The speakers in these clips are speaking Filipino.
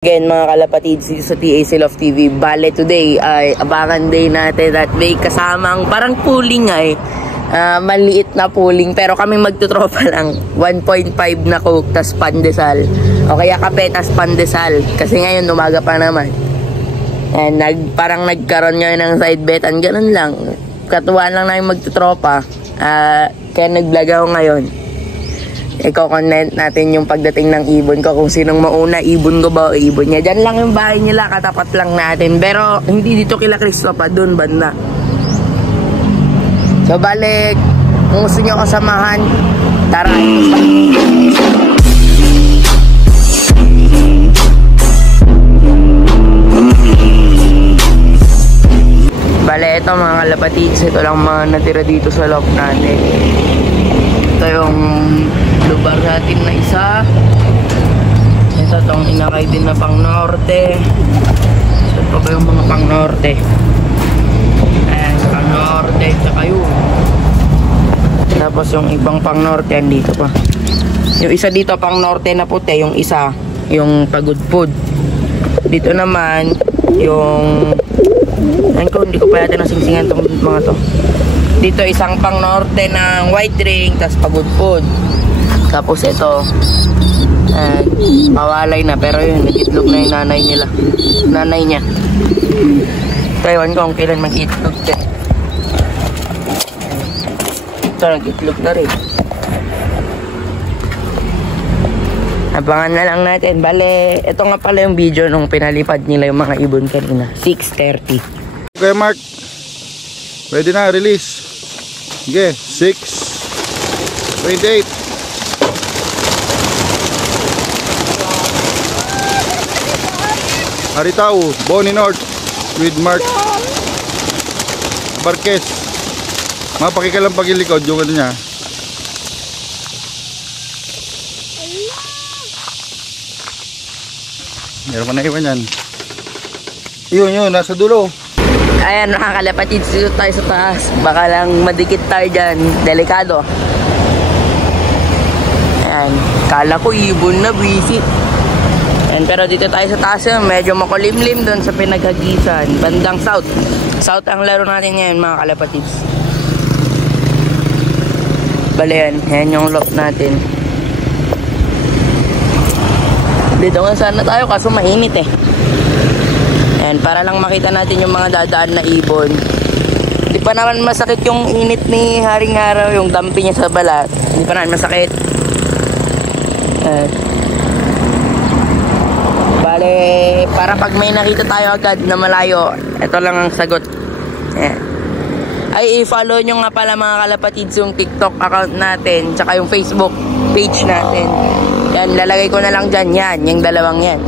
Again mga kalapatids dito sa TAC Love TV. Bale today ay abangan day natin at may kasamang parang pooling ay maliit na pooling pero kami magtutropa lang 1.5 na coke tas pandesal o kaya kape tas pandesal kasi ngayon umaga pa naman. And parang nagkaroon ngayon ng side betan, ganun lang, katuwaan lang namin magtutropa, kaya nag-vlog ako ngayon. Iko-connect natin yung pagdating ng ibon ko, kung sinong mauna, ibon ko ba o ibon niya. Diyan lang yung bahay nila, katapat lang natin. Pero hindi dito kila Christopher, dun banda. So balik, kung gusto nyo kasamahan, tara. Bale, ito mga kalapatids, ito lang mga natira dito sa loob natin. Ito yung lugar natin na isa. Ito itong inakay din na pang norte. So ito ba yung mga pang norte? Ayan, pang norte, tsaka yun. Tapos yung ibang pang norte, andito pa. Yung isa dito pang norte na puti, yung isa, yung pagudpud. Dito naman, yung hindi ko pa yata nasingsingan itong mga to. Dito isang pang norte ng white ring, tas pagudpud. Tapos ito mawalay na, pero yun, nag-itlog na yung nanay niya. Taiwan ko kung kailan mag-itlog. Ito nag-itlog na rin. Abangan na lang natin. Bale, ito nga pala yung video nung pinalipad nila yung mga ibon kanina. 6:30. Okay Mark, ready na, release. Okay, 6:28. Haritao, Bonnie North with Mark Barquez. Mapakika lang pagilikod yung ano niya. Meron pa na iwan yan. Yun, nasa dulo. Ayan mga kalapatids, dito tayo sa taas. Baka lang madikit tayo dyan. Delikado. Ayan, kala ko ibon na busy. Ayan, pero dito tayo sa taas, medyo makulimlim doon sa pinaghagisan. Bandang south. South ang laro natin ngayon mga kalapatids. Bale yan yung loft natin. Dito nga sana tayo kaso mainit eh. Ayan, para lang makita natin yung mga dadaan na ibon. Hindi pa naman masakit yung init ni Haring Araw, yung dampi niya sa balat. Hindi pa naman masakit. Bale, para pag may nakita tayo agad na malayo, ito lang ang sagot. Ayan. Ay, i-follow nyo nga pala mga kalapatids yung TikTok account natin, tsaka yung Facebook page natin. Yan, lalagay ko na lang dyan. Yan, yung dalawang yan.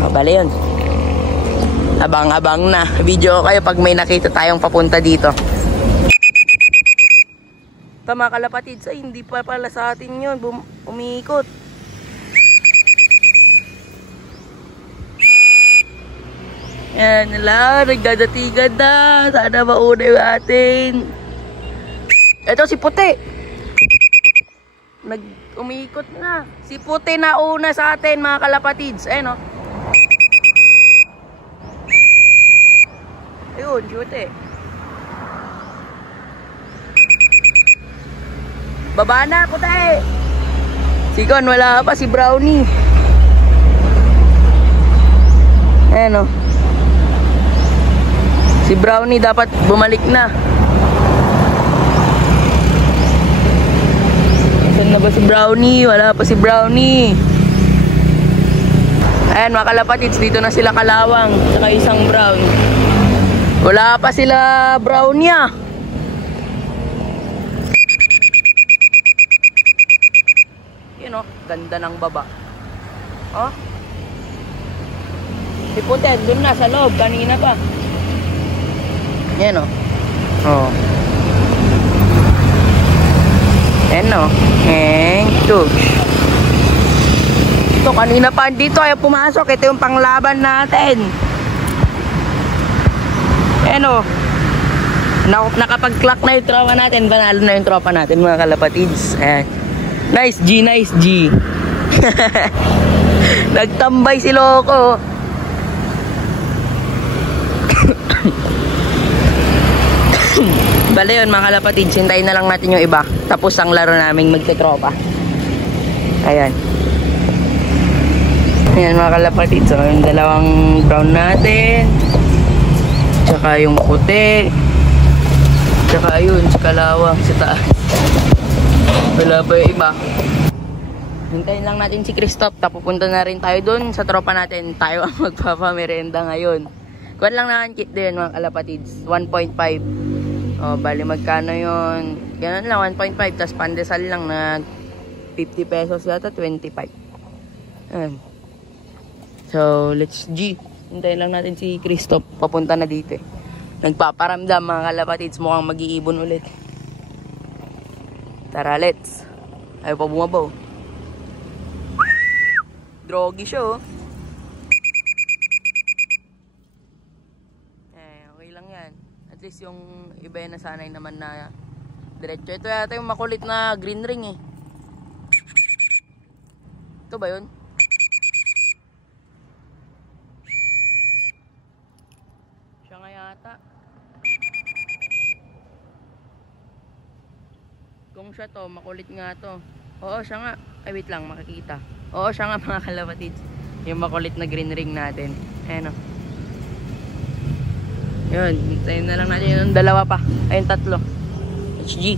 O, bale yun. Abang-abang na. Video kayo pag may nakita tayong papunta dito. Tama kalapatids, ay hindi pa pala sa atin yun. Umiikot. Yan, nagdadatigan na. Sana mauna yung atin. Ito si Puti. Umiikot na. Si Puti na una sa atin mga kalapatids. Ayan o. Ayun, si Puti. Baba na, Puti. Sikon, wala pa si Brownie. Ayan o. Si Brownie dapat bumalik na. Saan na ba si Brownie? Wala pa si Brownie. Ayan mga kalapatids, dito na sila kalawang. Saka isang brown. Wala pa sila Brownie ah. Yun oh, ganda ng baba. Oh. Si Puti, dun na sa loob, kanina pa. Yan o. Oh. Yan o. Ito kanina pa dito ay pumasok. Ito yung panglaban natin. Yan o. Nakapag-clock na yung tropa natin. Banalo na yung tropa natin mga kalapatids. Nice G, nice G. Nagtambay si Loco. Bale yun mga kalapatid, sintayin na lang natin yung iba. Tapos ang laro naming magte-tropa. Ayan. Ayan mga kalapatid, so yung dalawang brown natin, tsaka yung puti, tsaka yun, sa kalawang sa taas. Wala pa yung iba. Hintayin lang natin si Christoph, tapos pupunta na rin tayo dun sa tropa natin. Tayo ang magpapamerenda ngayon. Kuwan lang naman kit din mga kalapatids, 1.5. O bali magkano yun, ganun lang 1.5, tas pandesal lang na 50 pesos yata, 25. Ayan. So let's G, hintayin lang natin si Christoph, papunta na dito eh. Nagpaparamdam mga kalapatids, mukhang mag-iibon ulit. Tara, let's. Ayaw pa bumabaw. Drogi siya oh. Okay lang yan. At least yung iba yung nasanay naman na diretso. Ito yata yung makulit na green ring eh. Ito ba yun? Siya nga yata. Kung siya to, makulit nga to. Oo, siya nga. Ay, wait lang, makikita. Oo, siya nga mga kalapatids. Yung makulit na green ring natin. Ayan o. Yun, hintayin na lang natin yung dalawa pa. Ayun, tatlo. HG.